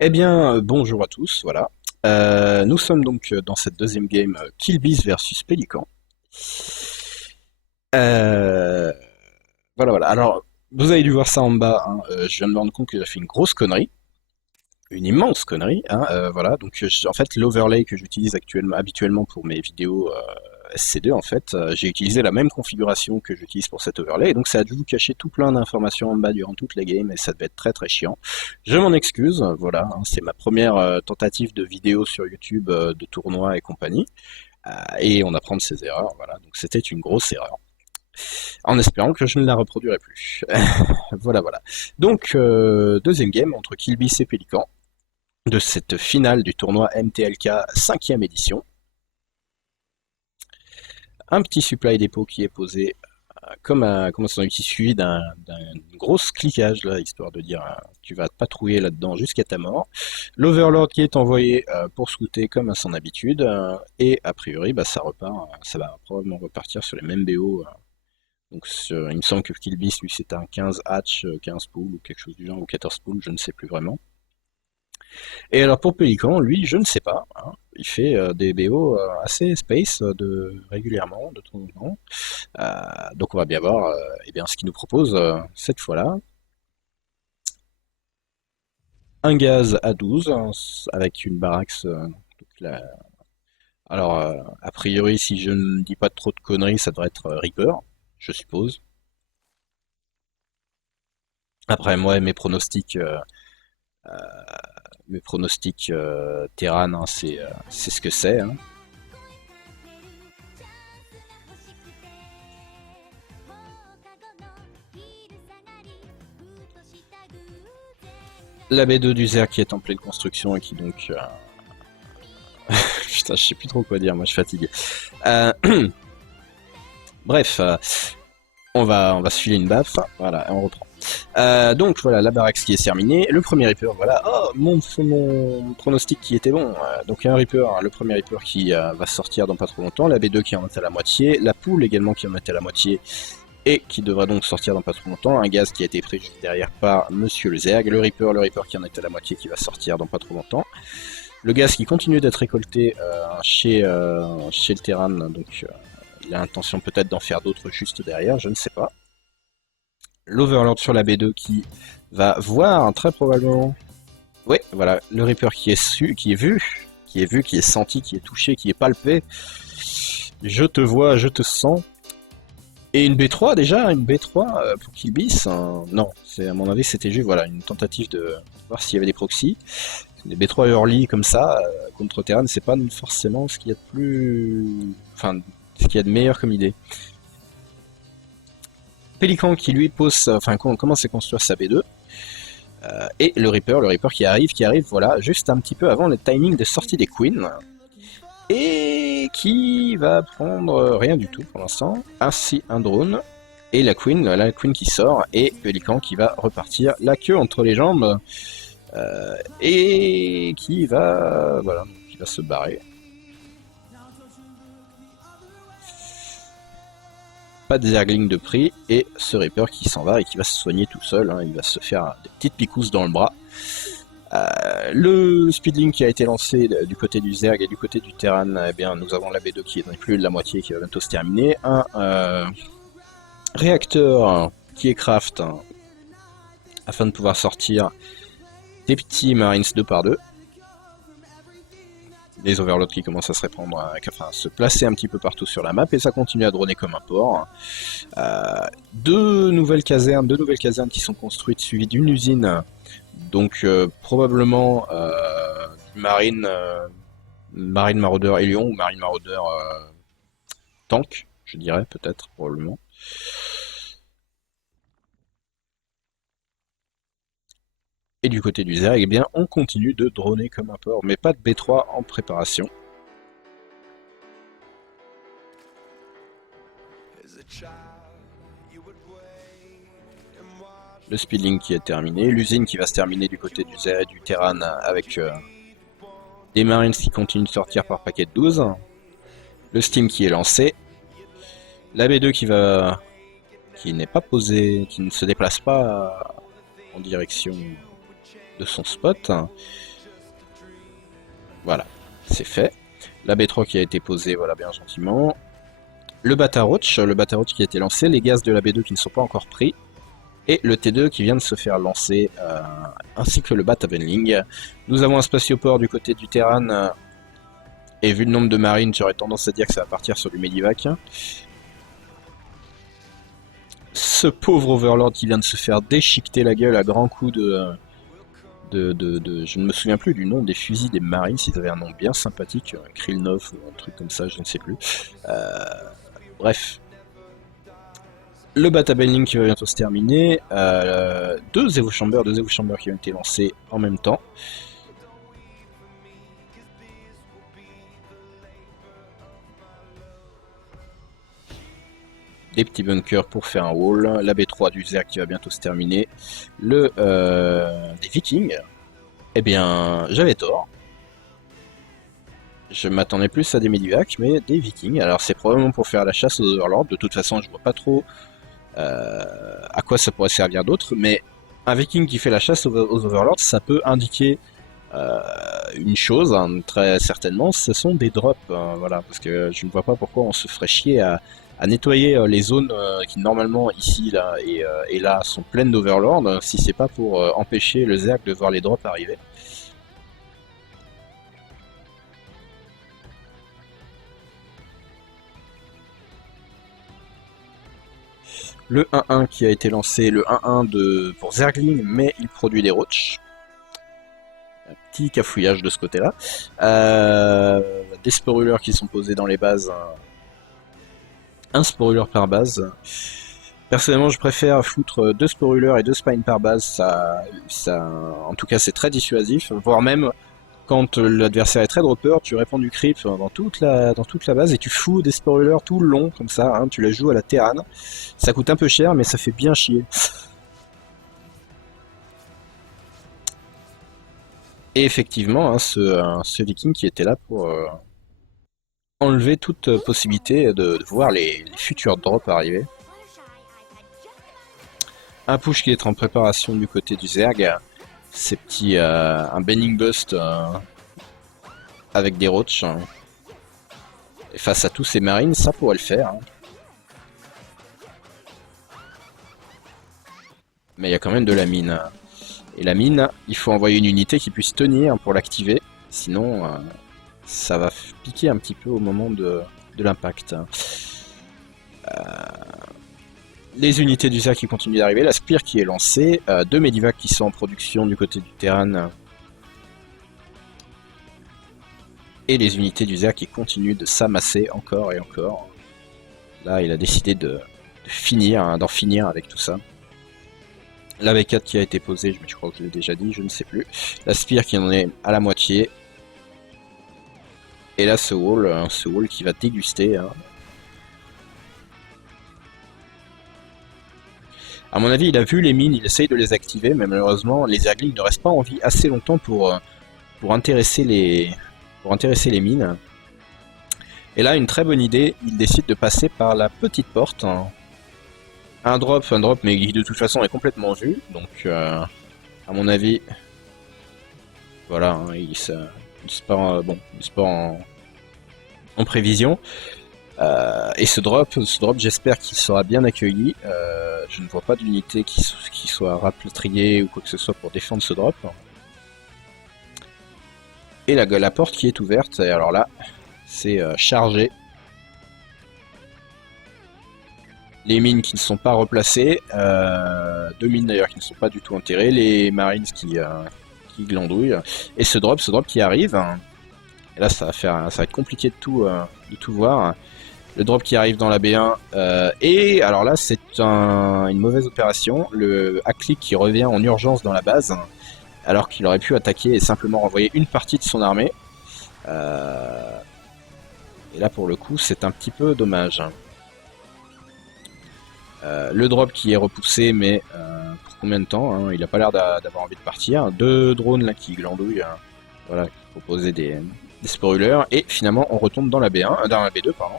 Eh bien, bonjour à tous, voilà. Nous sommes donc dans cette deuxième game Killbeast versus Pélican. Euh, voilà. Alors, vous avez dû voir ça en bas, hein. Je viens de me rendre compte que j'ai fait une grosse connerie, une immense connerie, hein. Voilà, donc en fait, l'overlay que j'utilise habituellement pour mes vidéos SC2, en fait, j'ai utilisé la même configuration que j'utilise pour cet overlay, et donc ça a dû vous cacher tout plein d'informations en bas durant toute la game, et ça devait être très très chiant. Je m'en excuse, voilà, hein, c'est ma première tentative de vidéo sur YouTube de tournoi et compagnie, et on apprend de ses erreurs, voilà, donc c'était une grosse erreur, en espérant que je ne la reproduirai plus. Voilà. Donc, deuxième game entre Killbeast et Pélican, de cette finale du tournoi MTLK 5e édition. Un petit supply dépôt qui est posé comme un outil suivi d'un gros cliquage, là, histoire de dire tu vas te patrouiller là-dedans jusqu'à ta mort. L'Overlord qui est envoyé pour scouter comme à son habitude, et a priori bah, ça va probablement repartir sur les mêmes BO. Donc il me semble que Killbeast lui c'est un 15 hatch, 15 pool ou quelque chose du genre, ou 14 pool, je ne sais plus vraiment. Et alors pour Pélican, lui, je ne sais pas, hein. Il fait des BO assez space régulièrement, de temps en temps. Donc on va bien voir eh bien, ce qu'il nous propose cette fois-là. Un gaz à 12 hein, avec une barax. Alors, a priori, si je ne dis pas trop de conneries, ça devrait être Reaper, je suppose. Après, moi, mes pronostics Terran, hein, c'est ce que c'est, hein. La B2 du Zer qui est en pleine construction et qui donc... Putain, je sais plus trop quoi dire, moi je suis fatigué. Euh, Bref, on va se filer une baffe, voilà, et on reprend. Donc voilà, la baraque qui est terminée, le premier Reaper, voilà, oh, mon pronostic qui était bon. Donc il y a un Reaper, hein, le premier Reaper qui va sortir dans pas trop longtemps, la B2 qui en est à la moitié, la poule également qui en est à la moitié, et qui devrait donc sortir dans pas trop longtemps, un gaz qui a été pris juste derrière par Monsieur le Zerg, le Reaper qui en est à la moitié qui va sortir dans pas trop longtemps, le gaz qui continue d'être récolté chez le Terran, donc il a l'intention peut-être d'en faire d'autres juste derrière, je ne sais pas. L'Overlord sur la B2 qui va voir très probablement. Ouais, voilà, le Reaper qui est senti, qui est touché, qui est palpé. Je te vois, je te sens. Et une B3 déjà, une B3 pour Killbeast, hein. Non, c'est à mon avis c'était juste voilà une tentative de voir s'il y avait des proxys. Des B3 early comme ça contre Terran, c'est pas forcément ce qu'il y a de plus, enfin ce qu'il y a de meilleur comme idée. Pélican qui lui pose, enfin commence à construire sa B2. Et le Reaper qui arrive, voilà, juste un petit peu avant le timing de sortie des Queens. Et qui va prendre rien du tout pour l'instant. Ainsi un drone. Et la Queen qui sort, et Pélican qui va repartir la queue entre les jambes. Et voilà, qui va se barrer. Pas de zergling de prix, et ce Reaper qui s'en va et qui va se soigner tout seul, hein. Il va se faire des petites picousses dans le bras. Le speedlink qui a été lancé du côté du Zerg et du côté du Terran, eh bien, nous avons la B2 qui est dans plus de la moitié qui va bientôt se terminer. Un réacteur qui est craft afin de pouvoir sortir des petits Marines 2 par 2. Des overloads qui commencent à se répandre, enfin, se placer un petit peu partout sur la map, et ça continue à droner comme un port. Deux nouvelles casernes qui sont construites, suivies d'une usine, donc probablement Marine Marauder Hélion ou Marine Marauder Tank, je dirais peut-être, probablement. Et du côté du Zerg, eh bien, on continue de droner comme un porc, mais pas de B3 en préparation. Le speedlink qui est terminé, l'usine qui va se terminer du côté du Zerg et du Terran avec des Marines qui continuent de sortir par paquet de 12. Le Steam qui est lancé. La B2 qui n'est pas posée, qui ne se déplace pas en direction de son spot. Voilà, c'est fait. La B3 qui a été posée, voilà, bien gentiment. Le Bataroach qui a été lancé, les gaz de la B2 qui ne sont pas encore pris, et le T2 qui vient de se faire lancer, ainsi que le Batabenling. Nous avons un spatioport du côté du Terran, et vu le nombre de marines, j'aurais tendance à dire que ça va partir sur du Medivac. Ce pauvre Overlord qui vient de se faire déchiqueter la gueule à grands coups je ne me souviens plus du nom des fusils des marines, s'ils avaient un nom bien sympathique, Krillnov ou un truc comme ça, je ne sais plus. Bref. Le Batabenling qui va bientôt se terminer, deux Evo Chambers qui ont été lancés en même temps. Des petits bunkers pour faire un wall, la B3 du Zerg qui va bientôt se terminer, des Vikings. Eh bien, j'avais tort. Je m'attendais plus à des Medivac, mais des Vikings. Alors c'est probablement pour faire la chasse aux Overlords, de toute façon je vois pas trop à quoi ça pourrait servir d'autre, mais un Viking qui fait la chasse aux Overlords, ça peut indiquer une chose, hein, très certainement, ce sont des drops, voilà, parce que je ne vois pas pourquoi on se ferait chier à nettoyer les zones qui normalement ici là et là sont pleines d'Overlords, si c'est pas pour empêcher le Zerg de voir les drops arriver. Le 1-1 qui a été lancé, le 1-1 pour Zergling, mais il produit des roaches. Un petit cafouillage de ce côté-là. Des sporuleurs qui sont posés dans les bases. Un sporuleur par base. Personnellement, je préfère foutre 2 sporuleurs et 2 spines par base. En tout cas, c'est très dissuasif. Voire même, quand l'adversaire est très dropper, tu répands du creep dans toute la base et tu fous des sporuleurs tout le long, comme ça. Hein, tu la joues à la Terran. Ça coûte un peu cher, mais ça fait bien chier. Et effectivement, hein, ce Viking qui était là pour enlever toute possibilité de voir les futurs drops arriver. Un push qui est en préparation du côté du Zerg. Ces petits, un Bending Bust avec des roaches. Et face à tous ces marines, ça pourrait le faire. Hein. Mais il y a quand même de la mine. Et la mine, il faut envoyer une unité qui puisse tenir pour l'activer. Sinon, ça va piquer un petit peu au moment de l'impact. Les unités du Zerg qui continuent d'arriver, la Spear qui est lancée, 2 Medivac qui sont en production du côté du Terran. Et les unités du Zerg qui continuent de s'amasser encore et encore. Là, il a décidé d'en finir avec tout ça. La V4 qui a été posée, je crois que je l'ai déjà dit, je ne sais plus. La Spear qui en est à la moitié. Et là, ce wall qui va déguster. Hein. À mon avis, il a vu les mines, il essaye de les activer, mais malheureusement, les Zerglings ne restent pas en vie assez longtemps pour intéresser les mines. Et là, une très bonne idée, il décide de passer par la petite porte. Hein. Un drop, mais qui de toute façon est complètement vu. Donc, à mon avis, voilà, hein, il se part en prévision. Et ce drop, j'espère qu'il sera bien accueilli. Je ne vois pas d'unité qui soit rapatriée ou quoi que ce soit pour défendre ce drop. Et la porte qui est ouverte, et alors là, c'est chargé. Les mines qui ne sont pas replacées, 2 mines d'ailleurs qui ne sont pas du tout enterrées, les marines qui glandouillent, et ce drop qui arrive. Et là, ça va être compliqué de tout voir. Le drop qui arrive dans la B1, et alors là, c'est une mauvaise opération. Le Aklik qui revient en urgence dans la base, alors qu'il aurait pu attaquer et simplement renvoyer une partie de son armée. Et là, pour le coup, c'est un petit peu dommage. Le drop qui est repoussé, mais pour combien de temps hein, il n'a pas l'air d'avoir envie de partir. 2 drones là qui glandouillent, voilà, pour poser des spoilers. Et finalement, on retombe dans la B1, dans la B2, pardon.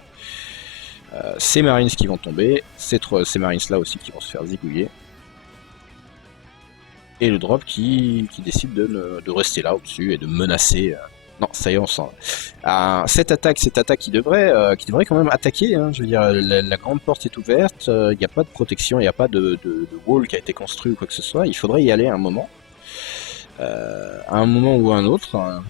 Ces Marines qui vont tomber, ces Marines là aussi qui vont se faire zigouiller. Et le drop qui décide de rester là au-dessus et de menacer. Non, ça y est, on sent. Cette attaque qui devrait quand même attaquer. Hein, je veux dire, la grande porte est ouverte, il n'y a pas de protection, il n'y a pas de wall qui a été construit ou quoi que ce soit. Il faudrait y aller à un moment ou à un autre.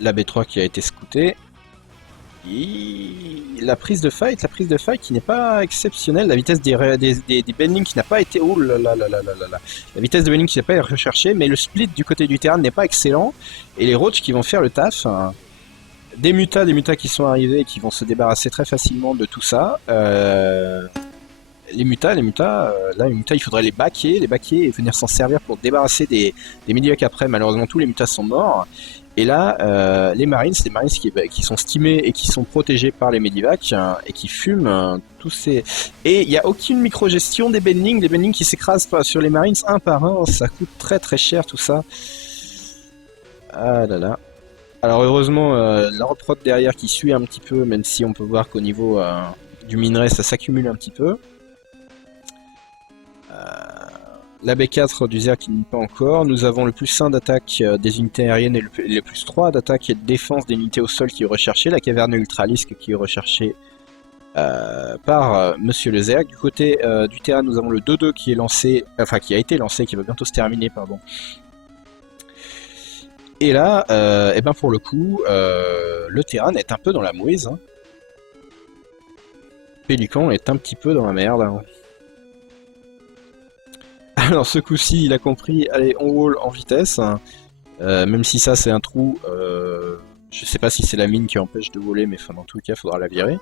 La B3 qui a été scoutée. La prise de fight qui n'est pas exceptionnelle, la vitesse des bendings qui n'a pas été, oh là là là là là là, la vitesse de bending qui n'a pas été recherchée, mais le split du côté du terrain n'est pas excellent, et les roaches qui vont faire le taf, hein. Des mutas qui sont arrivés et qui vont se débarrasser très facilement de tout ça. Les mutas, il faudrait les baquer et venir s'en servir pour débarrasser des medivacs après. Malheureusement, tous les mutas sont morts. Et là, les Marines qui sont stimés et qui sont protégés par les medivacs et qui fument tous ces... Et il n'y a aucune micro-gestion des bendings qui s'écrasent sur les Marines un par un, ça coûte très très cher tout ça. Ah là là. Alors heureusement, la reprod derrière qui suit un petit peu, même si on peut voir qu'au niveau du minerai ça s'accumule un petit peu. La B4 du Zerg qui n'y pas encore. Nous avons le plus 1 d'attaque des unités aériennes et le plus 3 d'attaque et de défense des unités au sol qui est recherché. La caverne ultralisque qui est recherchée par Monsieur le Zerg. Du côté du terrain, nous avons le 2-2 qui est lancé, enfin qui a été lancé, qui va bientôt se terminer, pardon. Et là, et ben pour le coup, le terrain est un peu dans la mouise. Hein. Pélican est un petit peu dans la merde. Hein. Alors ce coup-ci, il a compris, allez, on wall en vitesse, même si ça c'est un trou, je sais pas si c'est la mine qui empêche de voler, mais enfin, dans tout cas, il faudra la virer.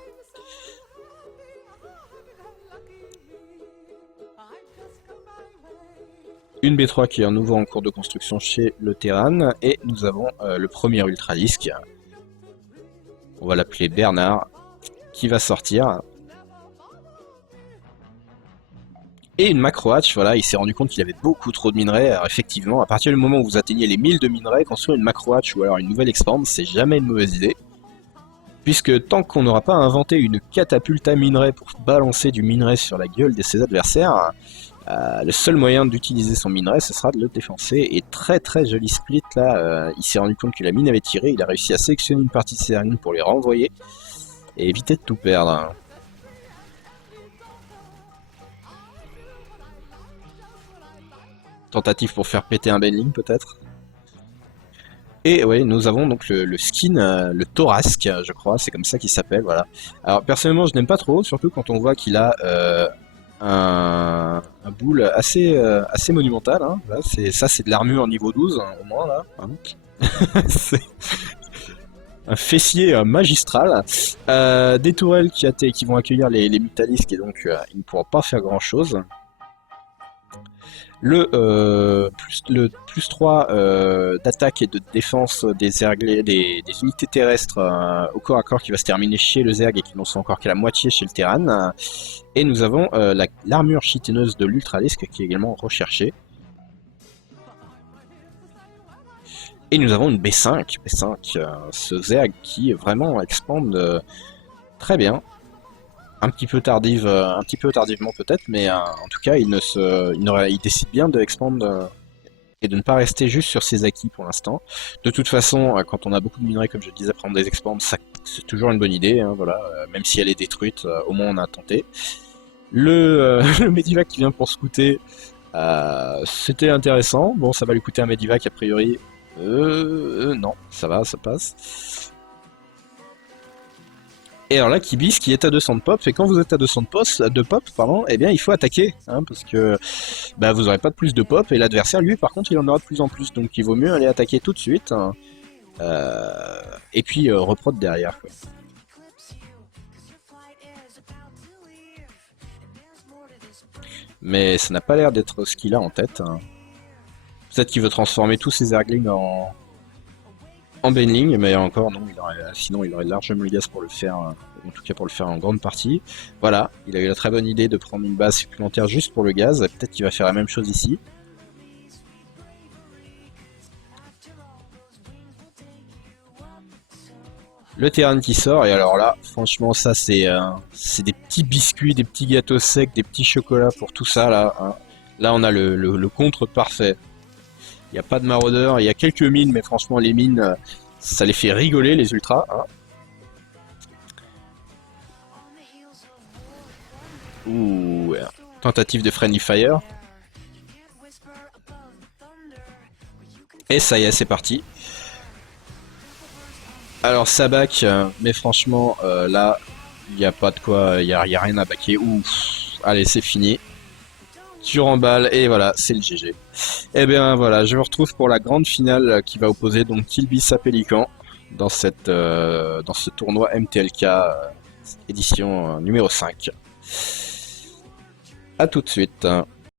Une B3 qui est à nouveau en cours de construction chez le Terran, et nous avons le premier ultralisque, on va l'appeler Bernard, qui va sortir. Et une macro hatch, voilà, il s'est rendu compte qu'il avait beaucoup trop de minerais. Alors effectivement, à partir du moment où vous atteignez les 1000 de minerais, construire une macro hatch ou alors une nouvelle expand, c'est jamais une mauvaise idée. Puisque tant qu'on n'aura pas inventé une catapulte à minerais pour balancer du minerai sur la gueule de ses adversaires, le seul moyen d'utiliser son minerai, ce sera de le défoncer. Et très très joli split là, il s'est rendu compte que la mine avait tiré, il a réussi à sélectionner une partie de ses mines pour les renvoyer et éviter de tout perdre. Tentative pour faire péter un Benling peut-être. Et oui, nous avons donc le skin, le Thorasque, je crois, c'est comme ça qu'il s'appelle, voilà. Alors personnellement, je n'aime pas trop, surtout quand on voit qu'il a un boule assez monumental. Hein. Là, ça, c'est de l'armure niveau 12, hein, au moins, là. Hein. C'est un fessier magistral. Des tourelles qui vont accueillir les mutalisques, et donc ils ne pourront pas faire grand-chose. Le plus 3 d'attaque et de défense des unités terrestres au corps à corps qui va se terminer chez le Zerg et qui n'en sont encore qu'à la moitié chez le Terran. Et nous avons l'armure chiténeuse de l'Ultralisque qui est également recherchée. Et nous avons une B5, ce Zerg qui vraiment expande très bien. Un petit peu tardivement peut-être, mais en tout cas, il décide bien de expand et de ne pas rester juste sur ses acquis pour l'instant. De toute façon, quand on a beaucoup de minerais, comme je disais, prendre des expands, c'est toujours une bonne idée, hein, voilà. Même si elle est détruite, au moins on a tenté. Le Medivac qui vient pour scouter, c'était intéressant. Bon, ça va lui coûter un Medivac a priori. Non, ça va, ça passe. Et alors là, Kibis qui est à 200 de pop, et quand vous êtes à 200 de pop, eh bien il faut attaquer, hein, parce que bah, vous n'aurez pas de plus de pop, et l'adversaire, lui, par contre, il en aura de plus en plus, donc il vaut mieux aller attaquer tout de suite, hein, et puis reprod derrière, quoi. Mais ça n'a pas l'air d'être ce qu'il a en tête. Hein. Peut-être qu'il veut transformer tous ses Zerglings en Benling, mais encore non, sinon il aurait largement le gaz pour le faire, en tout cas pour le faire en grande partie. Voilà, il a eu la très bonne idée de prendre une base supplémentaire juste pour le gaz, peut-être qu'il va faire la même chose ici. Le terrain qui sort, et alors là, franchement, ça c'est des petits biscuits, des petits gâteaux secs, des petits chocolats pour tout ça là, hein. Là, on a le contre parfait. Il n'y a pas de maraudeurs, il y a quelques mines, mais franchement, les mines, ça les fait rigoler, les ultras, hein. Ouh, ouais. Tentative de Friendly Fire. Et ça y est, c'est parti. Alors, ça back, mais franchement, là, il n'y a pas de quoi, y a rien à backer. Ouf, allez, c'est fini. Tu remballes, et voilà, c'est le GG. Et bien voilà, je vous retrouve pour la grande finale qui va opposer donc Kilbis à Pélican dans ce tournoi MTLK édition numéro 5. A tout de suite.